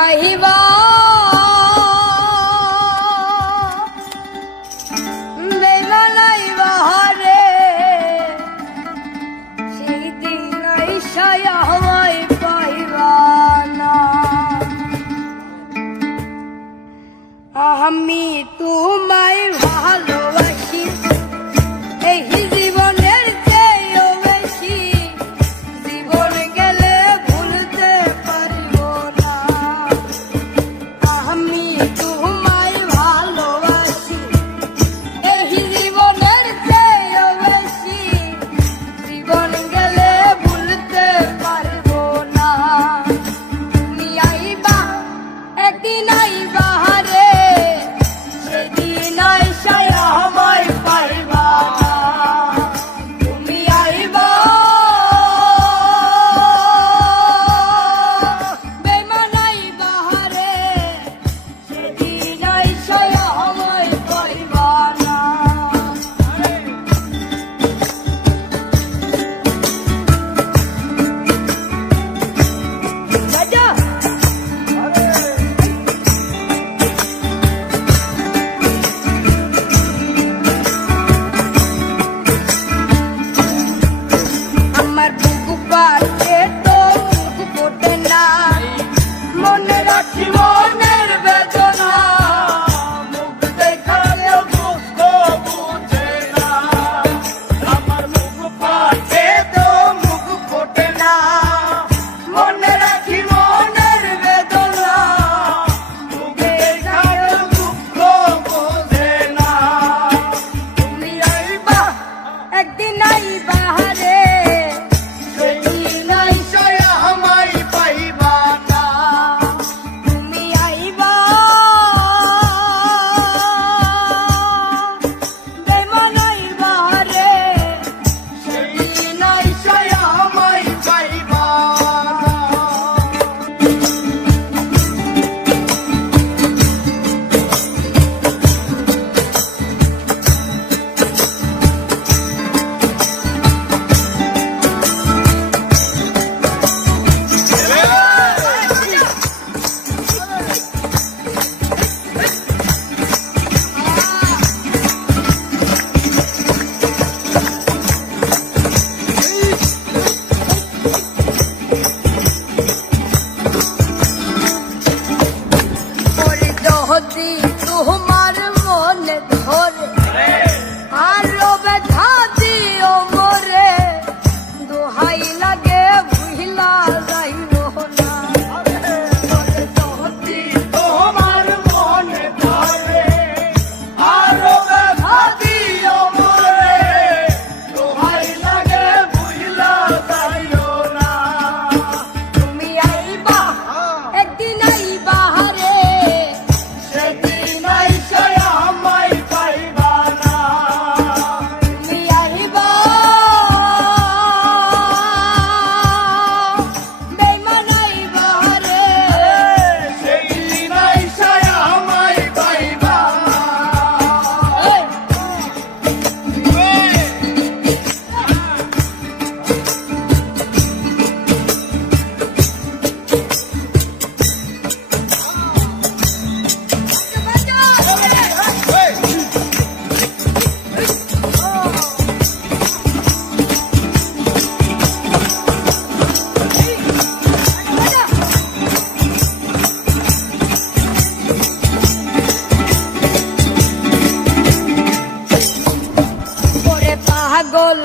আইবা বেইমান আইবা রে সেই দিন আইসায় আমায় পাইবা না আমি তোমায় ভালোবাসি এই জীবনের চেয়েও বেশি জীবন গেলে ভুলতে পারব না আমি তোমায় ভালোবাসি এই জীবনের চেয়েও বেশি জীবন গেলে ভুলতে পারব না তুমি আইবা একদিন আইবা রে সেদিন আইসায় আমায় পাইবা না তুমি আইবা বেইমান আইবা রে সেদিন আইসায় আমায় পাইবা না রাজা আমার বুকু পাতে তো বুকু ফোটে না মনে রাখি মনের বেদনা মুখ দেখালেও দুঃখ বুঝে না আমার বুকু পাতে তো মুখ ফোটে না মনে রাখি মনের বেদনা মুখ দেখালেও দুঃখ বুঝে না তুমি আইবা একদিন আইবা রে সেদিন আইসায় আমায় পাইবা না তুমি আইবা বেইমান আইবা রে সেদিন আইসায় আমায় পাইবা না ওরে যদি তোমার মনে ধরে আর রবে ঘাতিও মরে দোহাই লাগে ভুইলা যাইব না ওরে যদি তোমার মনে ধরে আর রবে ঘাতিও মরে দোহাই লাগে ভুইলা যাইও না তুমি আইবা একদিন আইবা রে সেদিন আইসায় আমায় পাইবা না তুমি আইবা বেইমান আইবা রে সেদিন আইসায় আমায় পাইবা না ওরে পাগল